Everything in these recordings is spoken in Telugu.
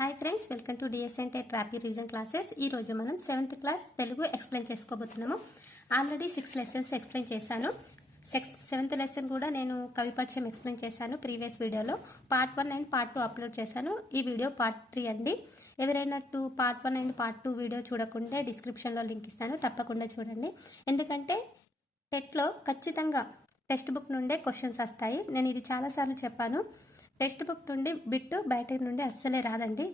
Hi friends, welcome to DSN TET rapid revision classes. ఈ రోజు మనం 7th క్లాస్ తెలుగు ఎక్స్ప్లెయిన్ చేసుకోబోతున్నాము. ఆల్రెడీ 6 లెసన్స్ ఎక్స్ప్లెయిన్ చేశాను. 7th లెసన్ కూడా నేను కవి పరిచయం ఎక్స్ప్లెయిన్ చేశాను ప్రీవియస్ వీడియోలో. పార్ట్ 1 అండ్ పార్ట్ 2 అప్లోడ్ చేశాను. ఈ వీడియో పార్ట్ 3 అండి. ఎవరైనా పార్ట్ 1 అండ్ పార్ట్ 2 వీడియో చూడకుంటే డిస్క్రిప్షన్లో లింక్ ఇస్తాను, తప్పకుండా చూడండి. ఎందుకంటే టెట్లో ఖచ్చితంగా టెక్స్ట్ బుక్ నుండే క్వశ్చన్స్ వస్తాయి. నేను ఇది చాలాసార్లు చెప్పాను. టెక్స్ట్ బుక్ నుండి బిట్ బయట నుండి అస్సలే రాదండి.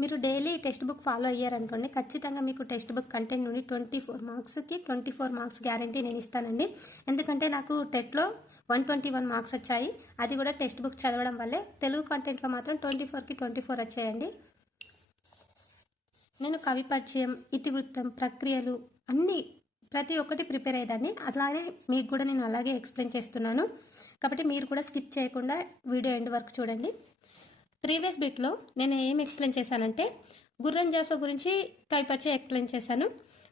మీరు డైలీ టెక్స్ట్ బుక్ ఫాలో అయ్యారనుకోండి, ఖచ్చితంగా మీకు టెక్స్ట్ బుక్ కంటెంట్ నుండి 24 మార్క్స్కి 24 మార్క్స్ గ్యారంటీ నేను ఇస్తానండి. ఎందుకంటే నాకు టెట్లో 121 మార్క్స్ వచ్చాయి. అది కూడా టెక్స్ట్ బుక్ చదవడం వల్లే. తెలుగు కంటెంట్లో మాత్రం 24కి 24 వచ్చాయండి. నేను కవి పరిచయం, ఇతివృత్తం, ప్రక్రియలు అన్నీ ప్రతి ఒక్కటి ప్రిపేర్ అయ్యేదాన్ని. అలాగే మీకు కూడా నేను అలాగే ఎక్స్ప్లెయిన్ చేస్తున్నాను. కాబట్టి మీరు కూడా స్కిప్ చేయకుండా వీడియో ఎండ్ వరకు చూడండి. ప్రీవియస్ బిట్లో నేను ఏం ఎక్స్ప్లెయిన్ చేశానంటే, గుర్రం జాస్వా గురించి కవి పరిచయం ఎక్స్ప్లెయిన్ చేశాను.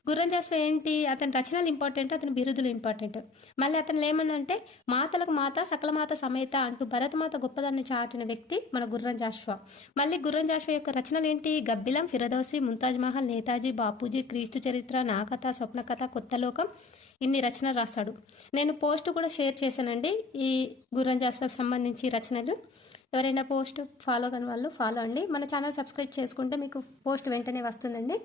గుర్రం జాస్వా ఏంటి, అతని రచనలు ఇంపార్టెంట్, అతని బిరుదులు ఇంపార్టెంట్. మళ్ళీ అతను ఏమన్నంటే మాతలకు మాత సకల మాత సమేత అంటూ భరతమాత గొప్పదాన్ని చాటిన వ్యక్తి మన గుర్రం జాస్వా. మళ్ళీ గుర్రం జాస్వా యొక్క రచనలు ఏంటి, గబ్బిలం, ఫిరదౌసి, ముంతాజ్ మహల్, నేతాజీ, బాపూజీ, క్రీస్తు చరిత్ర, నా కథ, స్వప్న కథ, కొత్త లోకం, ఇన్ని రచనలు రాశాడు. నేను పోస్ట్ కూడా షేర్ చేశానండి ఈ గుర్రం జాస్వాకి సంబంధించి రచనలు. ఎవరైనా పోస్ట్ ఫాలో కాని వాళ్ళు ఫాలో అండి. మన ఛానల్ సబ్స్క్రైబ్ చేసుకుంటే మీకు పోస్ట్ వెంటనే వస్తుందండి.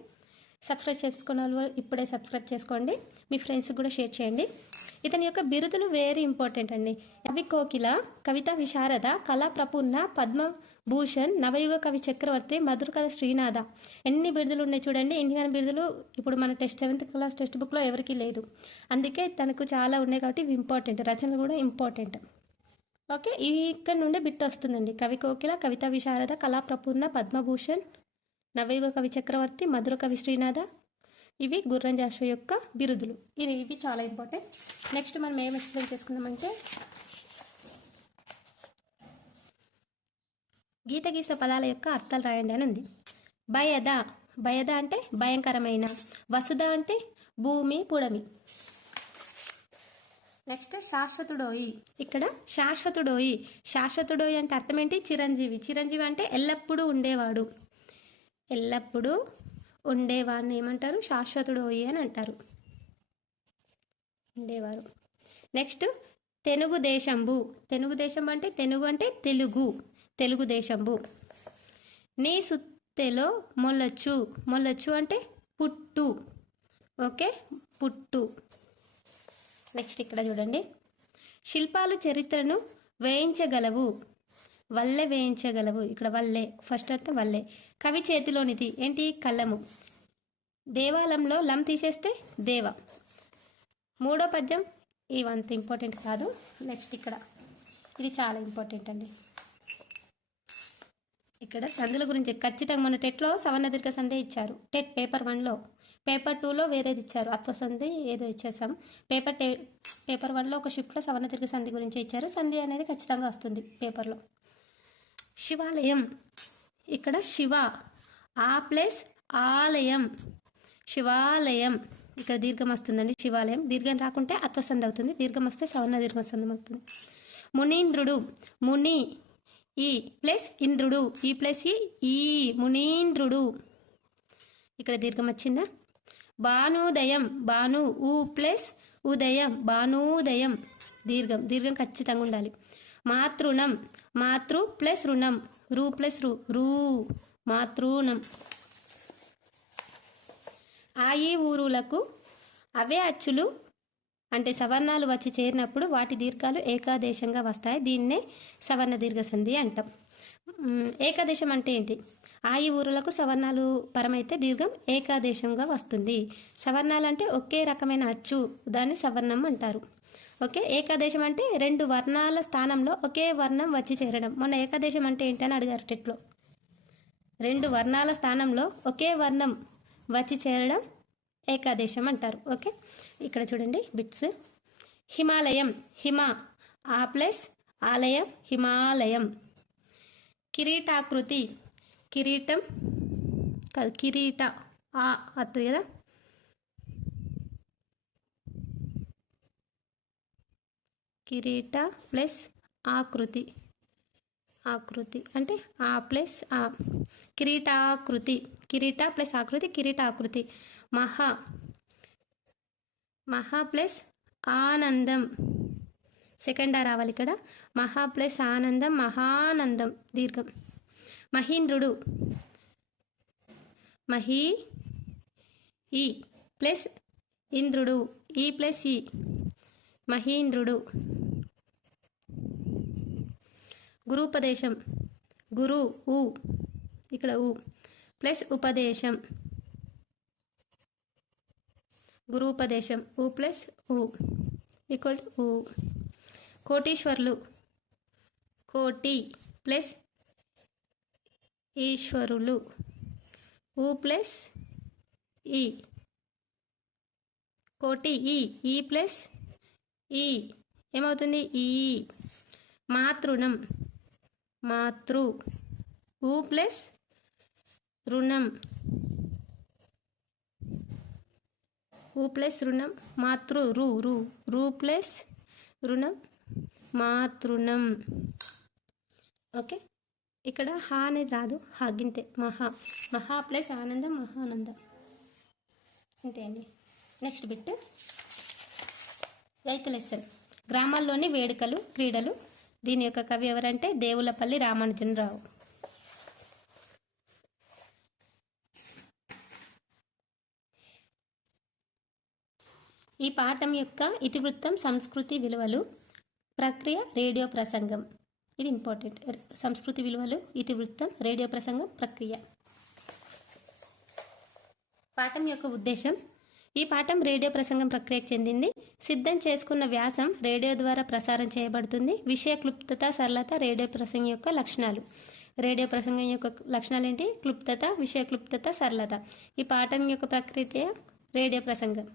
సబ్స్క్రైబ్ చేసుకున్న వాళ్ళు ఇప్పుడే సబ్స్క్రైబ్ చేసుకోండి, మీ ఫ్రెండ్స్కి కూడా షేర్ చేయండి. ఇతని యొక్క బిరుదులు వెరీ ఇంపార్టెంట్ అండి. కవి కోకిల, కవిత విశారద, కళా ప్రపూర్ణ, పద్మభూషణ్, నవయుగ కవి చక్రవర్తి, మధురకథ శ్రీనాథ. ఎన్ని బిరుదులు ఉన్నాయి చూడండి. ఇన్ని బిరుదులు ఇప్పుడు మన 7th క్లాస్ టెక్స్ట్ బుక్లో ఎవరికీ లేదు. అందుకే తనకు చాలా ఉన్నాయి కాబట్టి ఇవి ఇంపార్టెంట్. రచనలు కూడా ఇంపార్టెంట్. ఓకే, ఇవి ఇక్కడ నుండి బిట్ వస్తుందండి. కవి కోకిల, కవిత విశారద, కళా ప్రపూర్ణ, పద్మభూషణ్, నవయుగ కవి చక్రవర్తి, మధుర కవి శ్రీనాథ. ఇవి గుర్రం జాస్వా యొక్క బిరుదులు. ఇవి చాలా ఇంపార్టెంట్. నెక్స్ట్ మనం ఏం ఎక్స్ప్లెయిన్ చేసుకున్నామంటే, గీత గీసిన పదాల యొక్క అర్థాలు రాయండి అని ఉంది. భయద, భయద అంటే భయంకరమైన. వసుధ అంటే భూమి, పుడమి. నెక్స్ట్ శాశ్వతుడోయి. ఇక్కడ శాశ్వతుడోయి, శాశ్వతుడోయి అంటే అర్థం ఏంటి, చిరంజీవి. చిరంజీవి అంటే ఎల్లప్పుడూ ఉండేవాడు. ఎల్లప్పుడూ ఉండేవాడిని ఏమంటారు, శాశ్వతుడోయి అని అంటారు, ఉండేవారు. నెక్స్ట్ తెనుగు దేశంబు. తెనుగు దేశంబు అంటే తెనుగు అంటే తెలుగు, తెలుగు దేశంబు. నీ సుత్తెలో మొల్లచ్చు. మొల్లచ్చు అంటే పుట్టు. ఓకే, పుట్టు. నెక్స్ట్ ఇక్కడ చూడండి, శిల్పాలు చరిత్రను వేయించగలవు. వల్లె వేయించగలవు. ఇక్కడ వల్లె ఫస్ట్ అర్థం వల్లె. కవి చేతిలోనిది ఏంటి, కళ్ళము. దేవాలయంలో లం తీసేస్తే దేవ. మూడో పద్యం ఇవంత ఇంపార్టెంట్ కాదు. నెక్స్ట్ ఇక్కడ ఇది చాలా ఇంపార్టెంట్ అండి. ఇక్కడ సందుల గురించి ఖచ్చితంగా మన టెట్లో సవర్ణ దీర్ఘ సంధి ఇచ్చారు. టెట్ పేపర్ 1లో, పేపర్ 2లో వేరేది ఇచ్చారు, అత్వ సంధి ఏదో ఇచ్చేసాం. పేపర్ 1లో ఒక షిఫ్ట్లో సవర్ణ దీర్ఘ సంధి గురించి ఇచ్చారు. సంధి అనేది ఖచ్చితంగా వస్తుంది పేపర్లో. శివాలయం. ఇక్కడ శివ, ఆ ప్లస్ ఆలయం, శివాలయం. ఇక్కడ దీర్ఘం వస్తుందండి, శివాలయం. దీర్ఘం రాకుంటే అత్వసంధి అవుతుంది, దీర్ఘం వస్తే సవర్ణ దీర్ఘ సంధి అవుతుంది. మునీంద్రుడు, ముని ఈ ప్లస్ ఇంద్రుడు, ఈ ప్లస్ ఈ మునీంద్రుడు. ఇక్కడ దీర్ఘం వచ్చిందా. భానుదయం, భాను ఊ ప్లస్ ఉదయం, భానుదయం. దీర్ఘం, దీర్ఘం ఖచ్చితంగా ఉండాలి. మాతృణం, మాతృ ప్లస్ రుణం, రూ ప్లస్ రు, రూ, మాతృణం. ఆయి ఊరులకు అవే అచ్చులు అంటే సవర్ణాలు వచ్చి చేరినప్పుడు వాటి దీర్ఘాలు ఏకాదేశంగా వస్తాయి. దీన్నే సవర్ణ దీర్ఘ సంధి అంటాం. ఏకాదేశం అంటే ఏంటి, ఆయి ఊరులకు సవర్ణాలు పరమైతే దీర్ఘం ఏకాదేశంగా వస్తుంది. సవర్ణాలు అంటే ఒకే రకమైన అచ్చు, దాన్ని సవర్ణం అంటారు. ఓకే, ఏకాదేశం అంటే 2 వర్ణాల స్థానంలో ఒకే వర్ణం వచ్చి చేరడం. మొన్న ఏకాదేశం అంటే ఏంటని అడిగారు టెట్లో. 2 వర్ణాల స్థానంలో ఒకే వర్ణం వచ్చి చేరడం ఏకాదేశం అంటారు. ఓకే, ఇక్కడ చూడండి బిట్స్. హిమాలయం, హిమ ఆ ప్లస్ ఆలయం, హిమాలయం. కిరీటాకృతి, కిరీటం కాదు, కిరీట ఆ అత్తది కదా. కిరీట ప్లస్ ఆకృతి, ఆకృతి అంటే ఆ ప్లస్ ఆ, కిరీటాకృతి, కిరీట ప్లస్ ఆకృతి, కిరీటాకృతి. మహా, మహా ప్లస్ ఆనందం, సెకండ్ ఆ రావాలి ఇక్కడ. మహా ప్లస్ ఆనందం, మహానందం, దీర్ఘం. మహీంద్రుడు, మహీ ఈ ప్లస్ ఇంద్రుడు, ఈ ప్లస్ ఈ, మహీంద్రుడు. గురూపదేశం, గురు ఉ, ఇక్కడ ఉ ప్లస్ ఉపదేశం, గురూపదేశం, ఉ ప్లస్ ఉ ఈక్వల్ టు ఉ. కోటీశ్వర్లు, కోటి ప్లస్ ఈశ్వరులు, ఉ ప్లస్ ఈ. కోటి ఈ ప్లస్ ఈ ఏమవుతుంది ఈ. మాతృణం, మాతృ, ఉ ప్లస్ రుణం, ఉ ప్లస్ రుణం, మాతృ రు రు, రు ప్లస్ రుణం, మాతృణం. ఓకే, ఇక్కడ హా అనేది రాదు, హాగింతే. మహా, మహా ప్లస్ ఆనందం, మహానందం, అంతే అండి. నెక్స్ట్ బిట్, ఎయిత్ లెసన్, గ్రామాల్లోని వేడుకలు క్రీడలు. దీని యొక్క కవి ఎవరంటే దేవులపల్లి రామానుజనరావు. ఈ పాఠం యొక్క ఇతివృత్తం సంస్కృతి విలువలు, ప్రక్రియ రేడియో ప్రసంగం. ఇది ఇంపార్టెంట్. సంస్కృతి విలువలు, ఇతివృత్తం, రేడియో ప్రసంగం, ప్రక్రియ. పాఠం యొక్క ఉద్దేశం, ఈ పాఠం రేడియో ప్రసంగం ప్రక్రియకు చెందింది. సిద్ధం చేసుకున్న వ్యాసం రేడియో ద్వారా ప్రసారం చేయబడుతుంది. విషయ క్లుప్తత, సరళత రేడియో ప్రసంగం యొక్క లక్షణాలు. రేడియో ప్రసంగం యొక్క లక్షణాలు ఏంటి? క్లుప్తత, విషయ క్లుప్తత, సరళత. ఈ పాఠం యొక్క ప్రక్రియ రేడియో ప్రసంగం.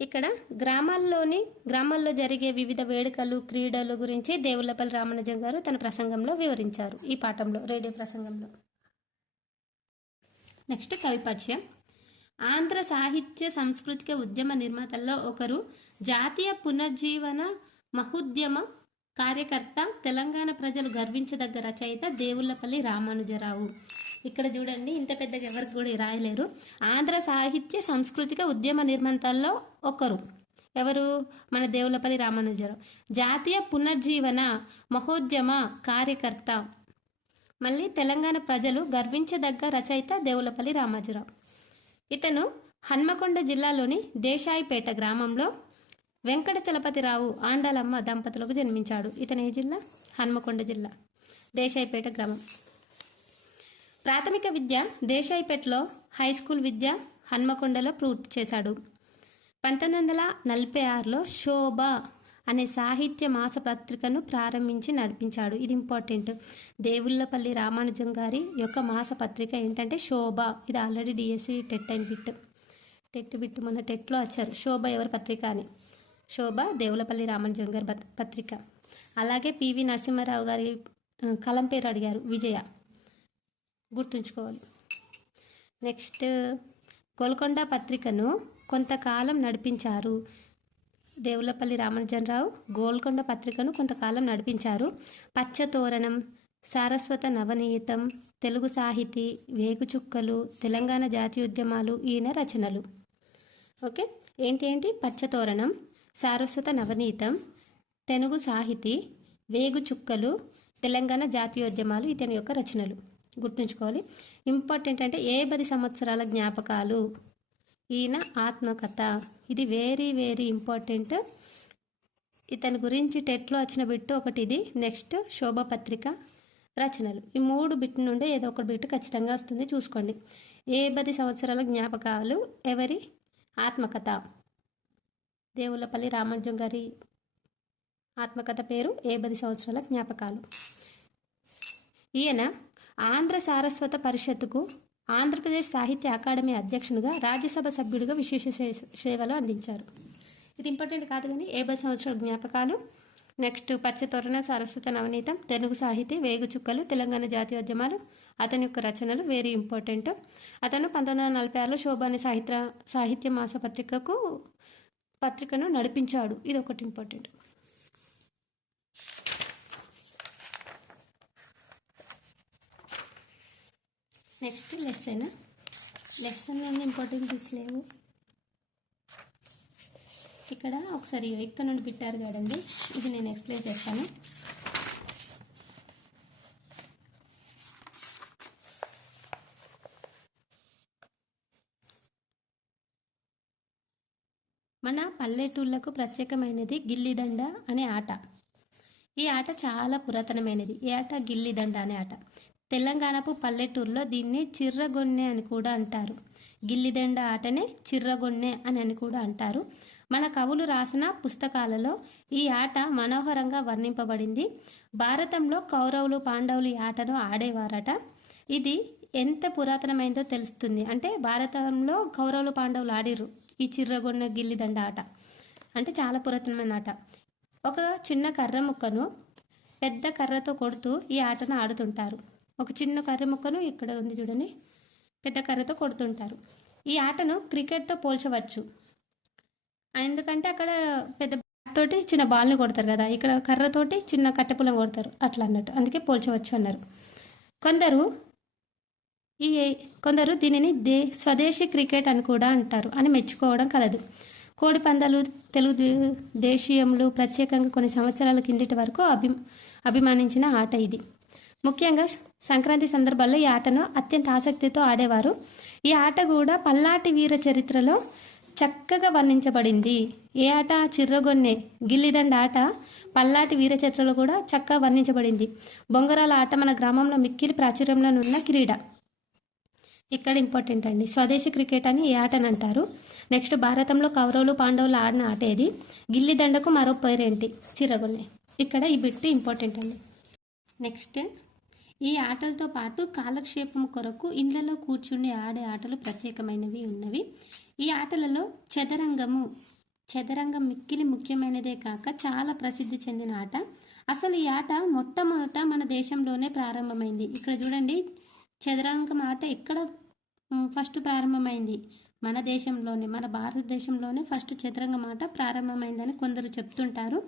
ఇక్కడ గ్రామాల్లో జరిగే వివిధ వేడుకలు క్రీడలు గురించి దేవులపల్లి రామానుజం గారు తన ప్రసంగంలో వివరించారు ఈ పాఠంలో, రేడియో ప్రసంగంలో. నెక్స్ట్ కవి పరిచయం. ఆంధ్ర సాహిత్య సాంస్కృతిక ఉద్యమ నిర్మాతల్లో ఒకరు, జాతీయ పునర్జీవన మహోద్యమ కార్యకర్త, తెలంగాణ ప్రజలు గర్వించదగ్గ రచయిత దేవులపల్లి రామానుజరావు. ఇక్కడ చూడండి, ఇంత పెద్దగా ఎవరికి కూడా రాయలేరు. ఆంధ్ర సాహిత్య సాంస్కృతిక ఉద్యమ నిర్మాతల్లో ఒకరు ఎవరు? మన దేవులపల్లి రామానుజరావు. జాతీయ పునర్జీవన మహోద్యమ కార్యకర్త, మళ్ళీ తెలంగాణ ప్రజలు గర్వించదగ్గ రచయిత దేవులపల్లి రామానుజరావు. ఇతను హన్మకొండ జిల్లాలోని దేశాయిపేట గ్రామంలో వెంకటచలపతిరావు ఆండాలమ్మ దంపతులకు జన్మించాడు. ఇతను ఏ జిల్లా? హన్మకొండ జిల్లా, దేశాయిపేట గ్రామం. ప్రాథమిక విద్య దేశాయిపేటలో, హై స్కూల్ విద్య హన్మకొండలో పూర్తి చేశాడు. 1946లో శోభ అనే సాహిత్య మాస పత్రికను ప్రారంభించి నడిపించాడు. ఇది ఇంపార్టెంట్. దేవులపల్లి రామానుజం గారి యొక్క మాస పత్రిక ఏంటంటే శోభ. ఇది ఆల్రెడీ డిఎస్సి టెట్ అయిన బిట్ మన టెట్లో వచ్చారు, శోభ ఎవరి పత్రిక అని. శోభ దేవులపల్లి రామానుజం గారి పత్రిక. అలాగే పివి నరసింహారావు గారి కలం పేరు అడిగారు, విజయ, గుర్తుంచుకోవాలి. నెక్స్ట్, గోల్కొండ పత్రికను కొంతకాలం నడిపించారు. దేవులపల్లి రామానుజనరావు గోల్కొండ పత్రికను కొంతకాలం నడిపించారు. పచ్చతోరణం, సారస్వత నవనీతం, తెలుగు సాహితీ, వేగుచుక్కలు, తెలంగాణ జాతీయోద్యమాలు ఈయన రచనలు. ఓకే, ఏంటి? పచ్చతోరణం, సారస్వత నవనీతం, తెలుగు సాహితీ, వేగుచుక్కలు, తెలంగాణ జాతీయోద్యమాలు ఇతని యొక్క రచనలు. గుర్తుంచుకోవాలి. ఇంపార్టెంట్ అంటే 10 సంవత్సరాల జ్ఞాపకాలు, ఈయన ఆత్మకథ. ఇది వెరీ వెరీ ఇంపార్టెంట్. ఇతని గురించి టెట్లో వచ్చిన బిట్టు ఒకటి ఇది. నెక్స్ట్, శోభపత్రిక రచనలు. ఈ 3 బిట్ నుండి ఏదో ఒక బిట్ ఖచ్చితంగా వస్తుంది, చూసుకోండి. 10 సంవత్సరాల జ్ఞాపకాలు ఎవరి? ఆత్మకథ. దేవులపల్లి రామానుజం గారి ఆత్మకథ పేరు 10 సంవత్సరాల జ్ఞాపకాలు. ఈయన ఆంధ్ర సారస్వత పరిషత్తుకు, ఆంధ్రప్రదేశ్ సాహిత్య అకాడమీ అధ్యక్షునిగా, రాజ్యసభ సభ్యుడిగా విశేష సేవలు అందించారు. ఇది ఇంపార్టెంట్ కాదు కానీ 10 సంవత్సరాల జ్ఞాపకాలు. నెక్స్ట్, పచ్చతోరణ, సారస్వత నవనీతం, తెలుగు సాహితీ, వేగుచుక్కలు, తెలంగాణ జాతీయోద్యమాలు అతని యొక్క రచనలు వెరీ ఇంపార్టెంట్. అతను 1946లో శోభ అనే సాహిత్య మాస పత్రికను నడిపించాడు. ఇది ఒకటి ఇంపార్టెంట్. నెక్స్ట్ లెసన్ ఇంపార్టెంట్ లేవు. ఇక్కడ ఒకసారి ఇక్కడ నుండి పెట్టారు కదండి, ఇది నేను ఎక్స్ప్లెయిన్ చేస్తాను. మన పల్లెటూళ్ళకు ప్రత్యేకమైనది గిల్లిదండ అనే ఆట. ఈ ఆట చాలా పురాతనమైనది. ఈ ఆట గిల్లిదండ అనే ఆట. తెలంగాణపు పల్లెటూరులో దీన్ని చిర్రగొన్నె అని కూడా అంటారు. గిల్లిదండ ఆటనే చిర్రగొన్నె అని కూడా అంటారు. మన కవులు రాసిన పుస్తకాలలో ఈ ఆట మనోహరంగా వర్ణింపబడింది. భారతంలో కౌరవులు పాండవులు ఈ ఆటను ఆడేవారట. ఇది ఎంత పురాతనమైందో తెలుస్తుంది. అంటే భారతంలో కౌరవులు పాండవులు ఆడిర్రు ఈ చిర్రగొన్నె గిల్లిదండ ఆట. అంటే చాలా పురాతనమైన ఆట. ఒక చిన్న కర్ర ముక్కను పెద్ద కర్రతో కొడుతూ ఈ ఆటను ఆడుతుంటారు. ఒక చిన్న కర్ర ముక్కను ఇక్కడ ఉంది చూడండి, పెద్ద కర్రతో కొడుతుంటారు. ఈ ఆటను క్రికెట్తో పోల్చవచ్చు. ఎందుకంటే అక్కడ పెద్ద తోటి చిన్న బాల్ని కొడతారు కదా, ఇక్కడ కర్రతోటి చిన్న కట్టెపుల్లం కొడతారు అట్లా అన్నట్టు, అందుకే పోల్చవచ్చు అన్నారు. కొందరు దీనిని స్వదేశీ క్రికెట్ అని కూడా అంటారు అని మెచ్చుకోవడం కలదు. కోడి పందాలు తెలుగు దేశీయంలో ప్రత్యేకంగా కొన్ని సంవత్సరాల కిందటి వరకు అభిమానించిన ఆట ఇది. ముఖ్యంగా సంక్రాంతి సందర్భాల్లో ఈ ఆటను అత్యంత ఆసక్తితో ఆడేవారు. ఈ ఆట కూడా పల్నాటి వీర చరిత్రలో చక్కగా వర్ణించబడింది. ఏ ఆట? చిర్రగొన్నె గిల్లిదండ ఆట పల్నాటి వీర చరిత్రలో కూడా చక్కగా వర్ణించబడింది. బొంగరాల ఆట మన గ్రామంలో మిక్కిలి ప్రాచుర్యంలో ఉన్న క్రీడ. ఇక్కడ ఇంపార్టెంట్ అండి, స్వదేశీ క్రికెట్ అని ఈ ఆటని అంటారు. నెక్స్ట్, భారతంలో కౌరవులు పాండవులు ఆడిన ఆట ఏది? గిల్లిదండకు మరో పేరేంటి? చిర్రగొన్నె. ఇక్కడ ఈ బిట్ ఇంపార్టెంట్ అండి. నెక్స్ట్, ఈ ఆటలతో పాటు కాలక్షేపం కొరకు ఇళ్లలో కూర్చుండి ఆడే ఆటలు ప్రత్యేకమైనవి ఉన్నవి. ఈ ఆటలలో చదరంగం మిక్కిలి ముఖ్యమైనదే కాక చాలా ప్రసిద్ధి చెందిన ఆట. అసలు ఈ ఆట మొట్టమొదట మన దేశంలోనే ప్రారంభమైంది. ఇక్కడ చూడండి, చదరంగం ఆట ఎక్కడ ఫస్ట్ ప్రారంభమైంది? మన దేశంలోనే, మన భారతదేశంలోనే ఫస్ట్ చదరంగం ఆట ప్రారంభమైందని కొందరు చెప్తుంటారు.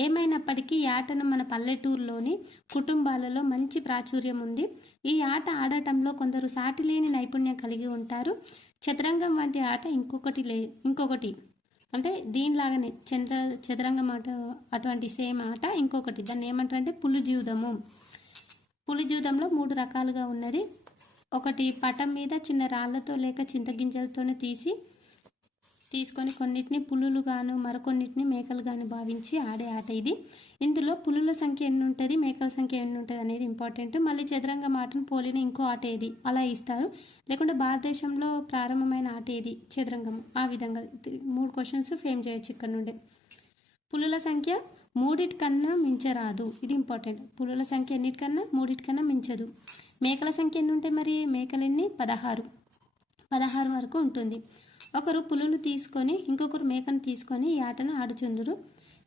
ఏమైనప్పటికీ ఈ ఆటను మన పల్లెటూరులోని కుటుంబాలలో మంచి ప్రాచుర్యం ఉంది. ఈ ఆట ఆడటంలో కొందరు సాటిలేని నైపుణ్యం కలిగి ఉంటారు. చదరంగం వంటి ఆట ఇంకొకటి అంటే దీనిలాగానే చదరంగం ఆట అటువంటి సేమ్ ఆట ఇంకొకటి, దాన్ని ఏమంటారంటే పులిజూదము. పులిజూదంలో 3 రకాలుగా ఉన్నది. ఒకటి పటం మీద చిన్న రాళ్లతో లేక చింతగింజలతోనే తీసుకొని కొన్నిటిని పులులు గాను మరికొన్నిటిని మేకలు గాను భావించి ఆడే ఆట ఇది. ఇందులో పులుల సంఖ్య ఎన్ని ఉంటుంది, మేకల సంఖ్య ఎన్ని ఉంటుంది అనేది ఇంపార్టెంట్. మళ్ళీ చదరంగం ఆటను పోలిన ఇంకో ఆట ఏది అలా ఇస్తారు. లేకుంటే భారతదేశంలో ప్రారంభమైన ఆట ఏది? చదరంగం. ఆ విధంగా 3 క్వశ్చన్స్ ఫ్రేమ్ చేయొచ్చు ఇక్కడ నుండి. పులుల సంఖ్య 3 కన్నా మించరాదు, ఇది ఇంపార్టెంట్. పులుల సంఖ్య ఎన్నిటికన్నా 3 కన్నా మించదు. మేకల సంఖ్య ఎన్ని ఉంటాయి మరి? మేకలు ఎన్ని? 16 వరకు ఉంటుంది. ఒకరు పులులు తీసుకొని ఇంకొకరు మేకను తీసుకొని ఈ ఆటను ఆడుచుందురు.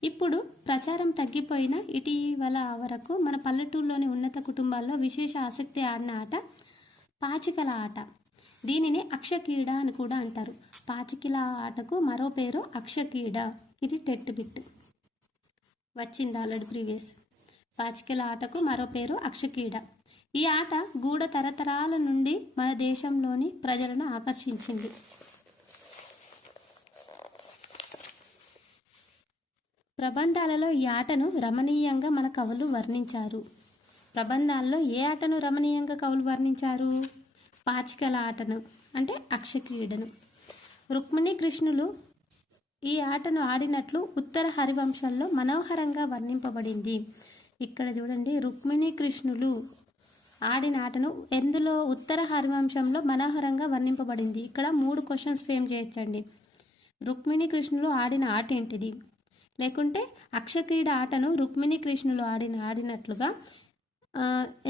ఇప్పుడు ప్రచారం తగ్గిపోయిన ఇటీవల వరకు మన పల్లెటూరులోని ఉన్నత కుటుంబాల్లో విశేష ఆసక్తి ఆడిన ఆట పాచికల ఆట. దీనిని అక్షకీడ అని కూడా అంటారు. పాచికల ఆటకు మరో పేరు అక్షకీడ. ఇది టెట్ బిట్ వచ్చింది ఆల్రెడీ ప్రీవియస్. పాచికల ఆటకు మరో పేరు అక్షకీడ. ఈ ఆట గూఢ తరతరాల నుండి మన దేశంలోని ప్రజలను ఆకర్షించింది. ప్రబంధాలలో ఈ ఆటను రమణీయంగా మన కవులు వర్ణించారు. ప్రబంధాల్లో ఏ ఆటను రమణీయంగా కవులు వర్ణించారు? పాచికల ఆటను, అంటే అక్షక్రీడను. రుక్మిణి కృష్ణులు ఈ ఆటను ఆడినట్లు ఉత్తర హరివంశంలో మనోహరంగా వర్ణింపబడింది. ఇక్కడ చూడండి, రుక్మిణి కృష్ణులు ఆడిన ఆటను ఎందులో? ఉత్తర హరివంశంలో మనోహరంగా వర్ణింపబడింది. ఇక్కడ 3 క్వశ్చన్స్ ఫ్రేమ్ చేయొచ్చండి. రుక్మిణి కృష్ణులు ఆడిన ఆట ఏంటిది? లేకుంటే అక్షక్రీడ ఆటను రుక్మిణి కృష్ణులు ఆడినట్లుగా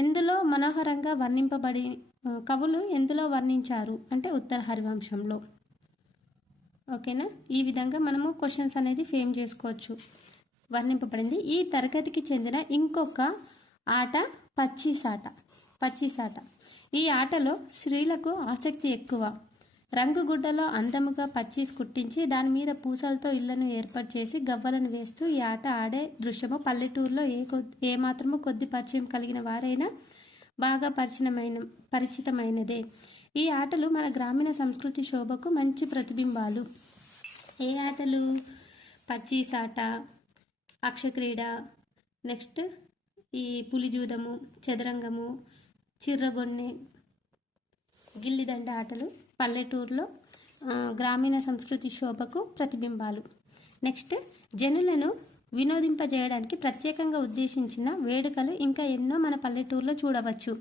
ఎందులో మనోహరంగా వర్ణింపబడి కవులు ఎందులో వర్ణించారు అంటే ఉత్తర హరివంశంలో. ఓకేనా? ఈ విధంగా మనము క్వశ్చన్స్ అనేది ఫ్రేమ్ చేసుకోవచ్చు. వర్ణింపబడింది. ఈ తరగతికి చెందిన ఇంకొక ఆట పచ్చీసాట. ఈ ఆటలో స్త్రీలకు ఆసక్తి ఎక్కువ. రంగుగుడ్డలో అందముగా పచ్చీస్ కుట్టించి దాని మీద పూసలతో ఇళ్లను ఏర్పాటు చేసి గవ్వలను వేస్తూ ఈ ఆట ఆడే దృశ్యము పల్లెటూరులో ఏమాత్రము కొద్ది పరిచయం కలిగిన వారైనా బాగా పరిచితమైనదే. ఈ ఆటలు మన గ్రామీణ సంస్కృతి శోభకు మంచి ప్రతిబింబాలు. ఏ ఆటలు? పచ్చీసాట, అక్షక్రీడ, నెక్స్ట్ ఈ పులిజూదము, చదరంగము, చిర్రగొన్నె, గిల్లిదండ ఆటలు పల్లెటూరులో గ్రామీణ సంస్కృతి శోభకు ప్రతిబింబాలు. నెక్స్ట్ జనులను వినోదింపజేయడానికి ప్రత్యేకంగా ఉద్దేశించిన వేడుకలు ఇంకా ఎన్నో మన పల్లెటూరులో చూడవచ్చు.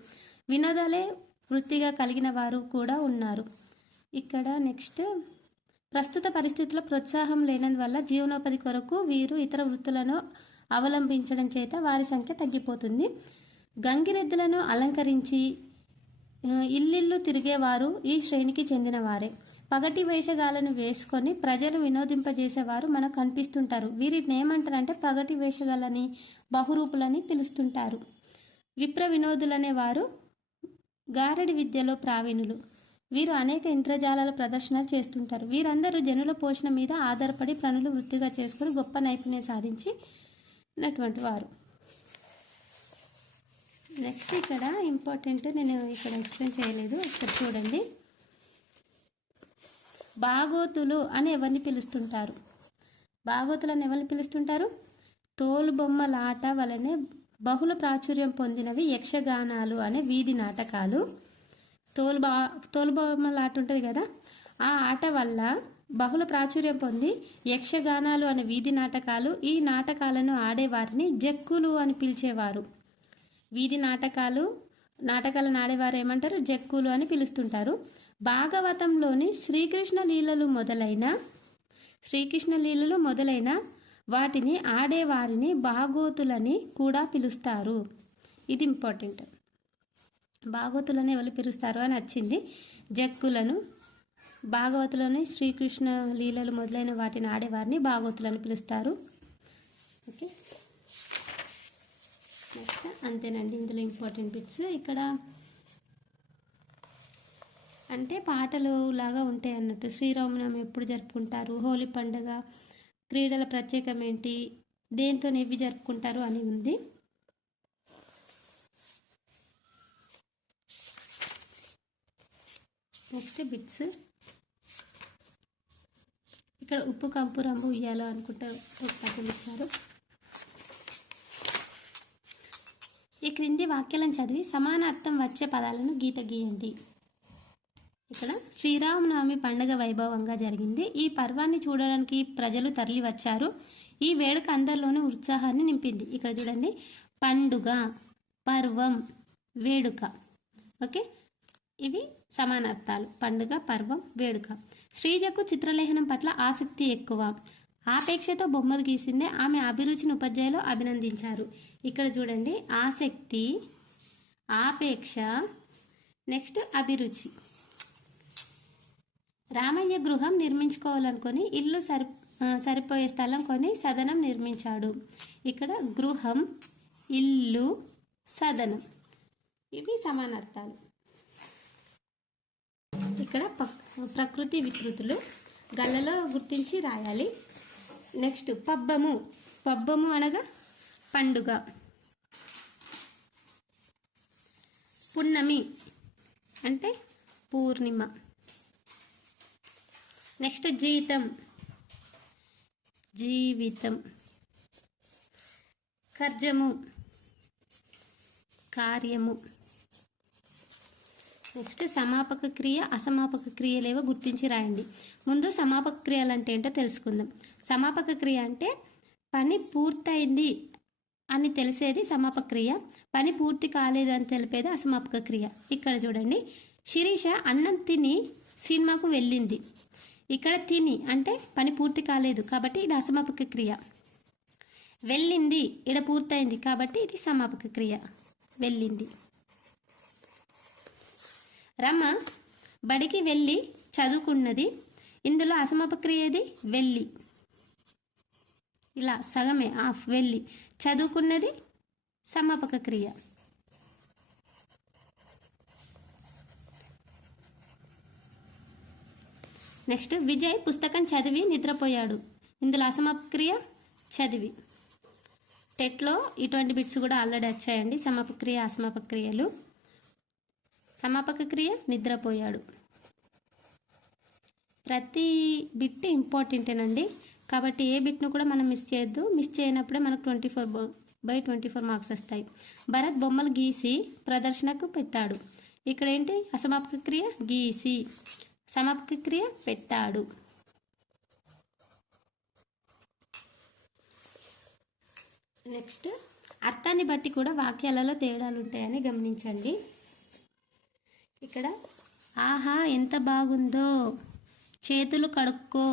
వినోదాలే వృత్తిగా కలిగిన వారు కూడా ఉన్నారు ఇక్కడ. నెక్స్ట్ ప్రస్తుత పరిస్థితుల్లో ప్రోత్సాహం లేనందువల్ల జీవనోపాధి కొరకు వీరు ఇతర వృత్తులను అవలంబించడం చేత వారి సంఖ్య తగ్గిపోతుంది. గంగిరెద్దులను అలంకరించి ఇల్లిల్లు తిరిగేవారు ఈ శ్రేణికి చెందిన వారే. పగటి వేషగాలను వేసుకొని ప్రజలు వినోదింపజేసేవారు మనకు కనిపిస్తుంటారు. వీరిని ఏమంటారంటే పగటి వేషగాలని, బహురూపులని పిలుస్తుంటారు. విప్ర వినోదులనే వారు గారడి విద్యలో ప్రావీణులు. వీరు అనేక ఇంద్రజాలాల ప్రదర్శనలు చేస్తుంటారు. వీరందరూ జనుల పోషణ మీద ఆధారపడి పనులు వృత్తిగా చేసుకుని గొప్ప నైపుణ్యం సాధించినటువంటి వారు. నెక్స్ట్ ఇక్కడ ఇంపార్టెంట్, నేను ఇక్కడ ఎక్స్ప్లెయిన్ చేయలేదు, ఇక్కడ చూడండి. బాగోతులు అని ఎవరిని పిలుస్తుంటారు? బాగోతులు అని ఎవరిని పిలుస్తుంటారు? తోలుబొమ్మలాట వలనే బహుళ ప్రాచుర్యం పొందినవి యక్షగానాలు అనే వీధి నాటకాలు. తోలుబొమ్మలాట ఉంటుంది కదా, ఆ ఆట వల్ల బహుళ ప్రాచుర్యం పొంది యక్షగానాలు అనే వీధి నాటకాలు. ఈ నాటకాలను ఆడేవారిని జక్కులు అని పిలిచేవారు. వీధి నాటకాలను ఆడేవారు ఏమంటారు? జక్కులు అని పిలుస్తుంటారు. భాగవతంలోని శ్రీకృష్ణ లీలలు మొదలైన వాటిని ఆడేవారిని భాగోతులని కూడా పిలుస్తారు. ఇది ఇంపార్టెంట్. భాగవతులని ఎవరు పిలుస్తారు అని వచ్చింది. జక్కులను, భాగవతులని శ్రీకృష్ణ లీలలు మొదలైన వాటిని ఆడేవారిని భాగవతులని పిలుస్తారు. ఓకే, నెక్స్ట్ అంతేనండి. ఇందులో ఇంపార్టెంట్ బిట్స్ ఇక్కడ అంటే పాటలు లాగా ఉంటాయి అన్నట్టు. శ్రీరామనవమి ఎప్పుడు జరుపుకుంటారు, హోలీ పండుగ, క్రీడల ప్రత్యేకం ఏంటి, దేంతో ఇవి జరుపుకుంటారు అని ఉంది. నెక్స్ట్ బిట్స్ ఇక్కడ ఉప్పు కంపు రంగు ఉయ్యాలో అనుకుంటే పక్కన ఇచ్చారు. ఈ క్రింది వాక్యాలను చదివి సమాన అర్థం వచ్చే పదాలను గీయండి. ఇక్కడ శ్రీరామనవమి పండుగ వైభవంగా జరిగింది. ఈ పర్వాన్ని చూడడానికి ప్రజలు తరలి వచ్చారు. ఈ వేడుక అందరిలోనూ ఉత్సాహాన్ని నింపింది. ఇక్కడ చూడండి, పండుగ, పర్వం, వేడుక. ఓకే, ఇవి సమానార్థాలు. పండుగ, పర్వం, వేడుక. శ్రీజకు చిత్రలేఖనం పట్ల ఆసక్తి ఎక్కువ. ఆపేక్షతో బొమ్మలు గీసిందే. ఆమె అభిరుచిని ఉపాధ్యాయులు అభినందించారు. ఇక్కడ చూడండి, ఆసక్తి, ఆపేక్ష, నెక్స్ట్ అభిరుచి. రామయ్య గృహం నిర్మించుకోవాలనుకొని ఇల్లు సరిపోయే స్థలం కొని సదనం నిర్మించాడు. ఇక్కడ గృహం, ఇల్లు, సదనం ఇవి సమానార్థాలు. ఇక్కడ ప్రకృతి వికృతులు గల్లలో గుర్తించి రాయాలి. నెక్స్ట్ పబ్బము. పబ్బము అనగా పండుగ. పున్నమి అంటే పూర్ణిమ. నెక్స్ట్ జీతం, జీవితం. కర్జము, కార్యము. నెక్స్ట్ సమాపక క్రియ, అసమాపక క్రియలేవో గుర్తించి రాయండి. ముందు సమాపక క్రియలు అంటే ఏంటో తెలుసుకుందాం. సమాపక క్రియ అంటే పని పూర్తయింది అని తెలిసేది సమాపక క్రియ, పని పూర్తి కాలేదు అని తెలిపేది అసమాపక క్రియ. ఇక్కడ చూడండి, శిరీష అన్నం తిని సినిమాకు వెళ్ళింది. ఇక్కడ తిని అంటే పని పూర్తి కాలేదు కాబట్టి ఇది అసమాపక క్రియ. వెళ్ళింది ఇక్కడ పూర్తయింది కాబట్టి ఇది సమాపక క్రియ, వెళ్ళింది. రమ బడికి వెళ్ళి చదువుకున్నది. ఇందులో అసమాపక క్రియ ఏది? వెళ్ళి. ఇలా సగమే, ఆఫ్. వెళ్ళి చదువుకున్నది సమాపక క్రియ. నెక్స్ట్ విజయ్ పుస్తకం చదివి నిద్రపోయాడు. ఇందులో అసమాపక క్రియ చదివి. టెట్లో ఇటువంటి బిట్స్ కూడా ఆల్రెడీ వచ్చాయండి, సమాపక క్రియ, అసమాపక క్రియలు. సమాపక క్రియ నిద్రపోయాడు. ప్రతి బిట్ ఇంపార్టెంటేనండి, కాబట్టి ఏ బిట్ను కూడా మనం మిస్ చేయొద్దు. మిస్ చేయనప్పుడే మనకు 24/24 మార్క్స్ వస్తాయి. భరత్ బొమ్మలు గీసి ప్రదర్శనకు పెట్టాడు. ఇక్కడ ఏంటి? అసమాపక క్రియ గీసి, సమాపక క్రియ పెట్టాడు. నెక్స్ట్, అర్థాన్ని బట్టి కూడా వాక్యాలలో తేడాలు ఉంటాయని గమనించండి. ఇక్కడ ఆహా ఎంత బాగుందో, చేతులు కడుక్కో,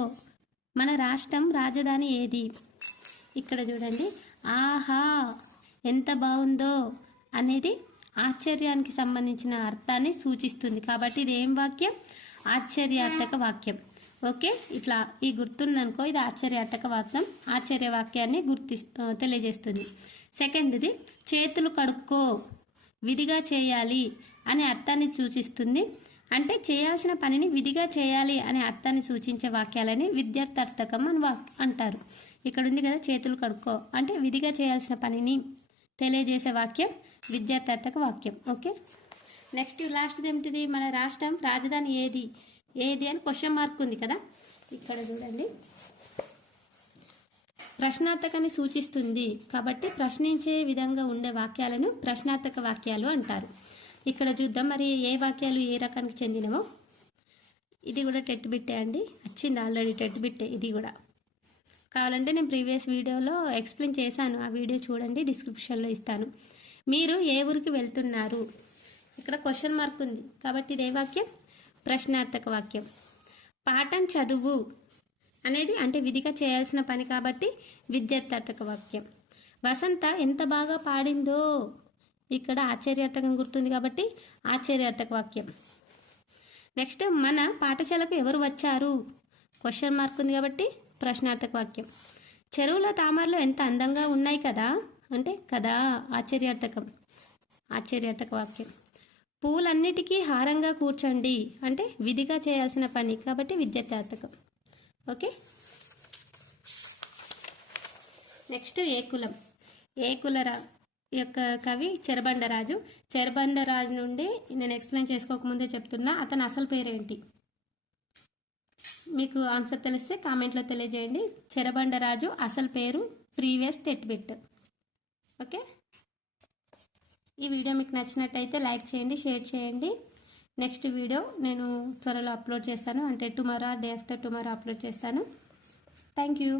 మన రాష్ట్రం రాజధాని ఏది? ఇక్కడ చూడండి, ఆహా ఎంత బాగుందో అనేది ఆశ్చర్యానికి సంబంధించిన అర్థాన్ని సూచిస్తుంది, కాబట్టి ఇది ఏం వాక్యం? ఆశ్చర్యార్థక వాక్యం. ఓకే, ఇట్లా ఈ గుర్తుందనుకో, ఇది ఆశ్చర్యార్థక వాక్యం, ఆశ్చర్య వాక్యాన్ని తెలియజేస్తుంది. సెకండ్ది, చేతులు కడుక్కో, విధిగా చేయాలి అనే అర్థాన్ని సూచిస్తుంది. అంటే చేయాల్సిన పనిని విధిగా చేయాలి అనే అర్థాన్ని సూచించే వాక్యాలని విద్యార్థార్థకం అని అంటారు. ఇక్కడ ఉంది కదా, చేతులు కడుక్కో అంటే విధిగా చేయాల్సిన పనిని తెలియజేసే వాక్యం విద్యార్థార్థక వాక్యం. ఓకే, నెక్స్ట్ లాస్ట్ది ఏమిటిది? మన రాష్ట్రం రాజధాని ఏది అని క్వశ్చన్ మార్క్ ఉంది కదా, ఇక్కడ చూడండి, ప్రశ్నార్థకాన్ని సూచిస్తుంది కాబట్టి ప్రశ్నించే విధంగా ఉండే వాక్యాలను ప్రశ్నార్థక వాక్యాలు అంటారు. ఇక్కడ చూద్దాం మరి ఏ వాక్యాలు ఏ రకానికి చెందినవో. ఇది కూడా టెట్ బిట్టే అండి, వచ్చింది ఆల్రెడీ టెట్ బిట్టే. ఇది కూడా కావాలంటే నేను ప్రీవియస్ వీడియోలో ఎక్స్ప్లెయిన్ చేశాను, ఆ వీడియో చూడండి, డిస్క్రిప్షన్లో ఇస్తాను. మీరు ఏ ఊరికి వెళ్తున్నారు? ఇక్కడ క్వశ్చన్ మార్క్ ఉంది కాబట్టి ఇదే వాక్యం ప్రశ్నార్థక వాక్యం. పాఠం చదువు అనేది అంటే విధిగా చేయాల్సిన పని కాబట్టి విద్యార్థార్థక వాక్యం. వసంత ఎంత బాగా పాడిందో, ఇక్కడ ఆశ్చర్యార్థకం గుర్తుంది కాబట్టి ఆశ్చర్యార్థక వాక్యం. నెక్స్ట్, మన పాఠశాలకు ఎవరు వచ్చారు? క్వశ్చన్ మార్క్ ఉంది కాబట్టి ప్రశ్నార్థక వాక్యం. చెరువుల తామరలు ఎంత అందంగా ఉన్నాయి కదా అంటే కదా ఆశ్చర్యార్థక వాక్యం. పూలన్నిటికీ హారంగా కూర్చోండి అంటే విధిగా చేయాల్సిన పని కాబట్టి విద్యార్థార్థకం. ఓకే, నెక్స్ట్ ఏకుల యొక్క కవి చెరబండరాజు. చెరబండరాజు నుండి నేను ఎక్స్ప్లెయిన్ చేసుకోకముందే చెప్తున్నా, అతని అసలు పేరేంటి? మీకు ఆన్సర్ తెలిస్తే కామెంట్లో తెలియజేయండి. చెరబండరాజు అసలు పేరు ప్రీవియస్ టెట్ బిట్. ఓకే, ఈ వీడియో మీకు నచ్చినట్టయితే లైక్ చేయండి, షేర్ చేయండి. నెక్స్ట్ వీడియో నేను త్వరలో అప్లోడ్ చేస్తాను, అంటే tomorrow day after tomorrow upload చేస్తాను. Thank you.